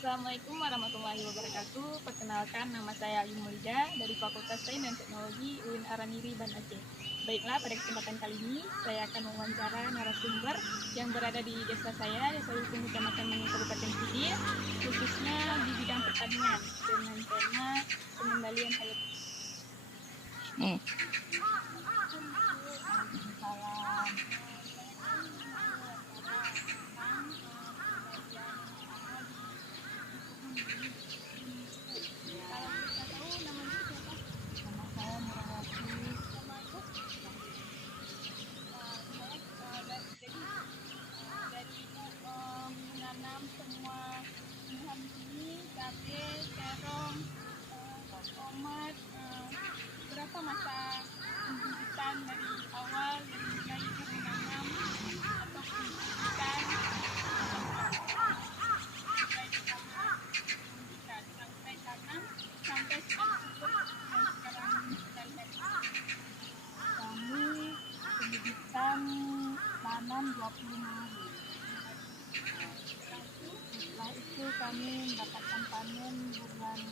Assalamualaikum warahmatullahi wabarakatuh. Perkenalkan, nama saya Ayu Maulida dari Fakultas Sains dan Teknologi UIN Araniri, Banda Aceh. Baiklah, pada kesempatan kali ini saya akan mewawancara narasumber yang berada di desa saya, Desa Lukung, Kecamatan Menging, Kabupaten Pidi, khususnya di bidang pertanian dengan tema pengendalian hayat. Waalaikumsalam. Nama saya Nurhayati. Menanam semua tumbuhan di sini, cabai, terong, tomat. Berapa masa pembibitan dari awal dari mulai ibu menanam atau pembibitan sampai tanam sampai sudah subur yang sekarang kita lihat. Kami pembibitan tanam 25 hari. Setelah itu kami mendapatkan panen bulan 2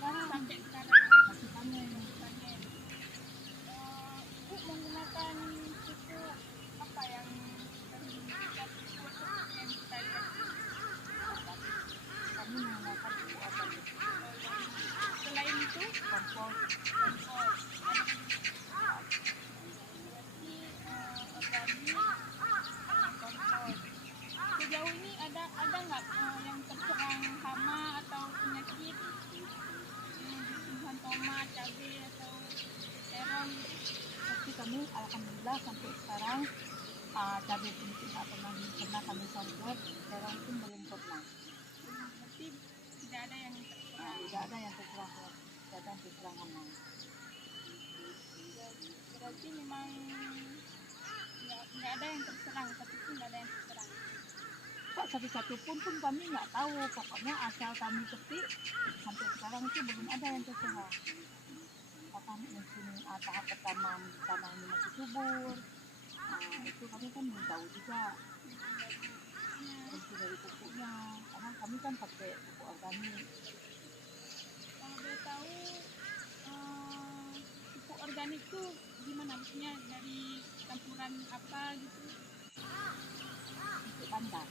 sampai sekarang masih panen. Ibu menggunakan pupuk apa yang kita lihat? Kami menggunakan pupuk organik. Selain itu kompos. Sejauh ini ada nggak yang terserang hama atau penyakit di tumbuhan tomat, cabai atau terong? Tapi kami alhamdulillah sampai sekarang cabai pun tidak pernah kami semprot, terong pun belum pernah. Berarti tidak ada yang terserang? Tidak ada yang terserang hama. Berarti memang nggak ada yang terserang, satupun nggak ada yang terserang. Satu-satu pun kami nggak tahu, pokoknya asal kami petik sampai sekarang itu belum ada yang terserang. Apakah mungkin tahap pertama tanah ini masih subur, itu kami kan belum tahu juga fungsi dari pupuknya, karena kami kan pakai pupuk organik. Kalau boleh tahu pupuk organik itu gimana, maksudnya dari campuran apa gitu? Pupuk kandang,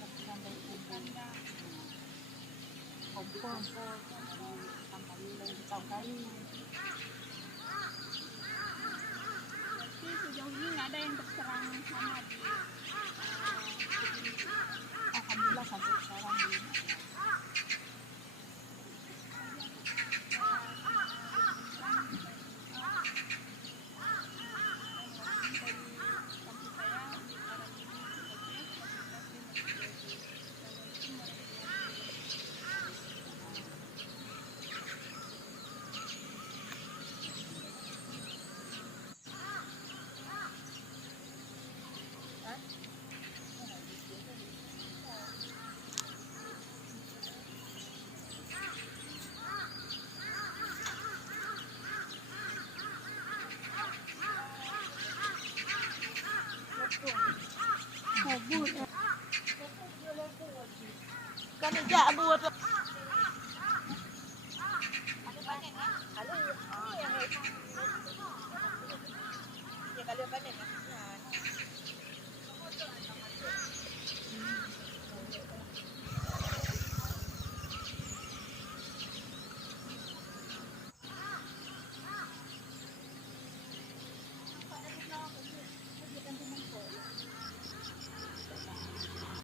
campuran dari kandang, kompos, kayu. Berarti sejauh ini nggak ada yang terserang hama di alhamdulillah sampai sekarang.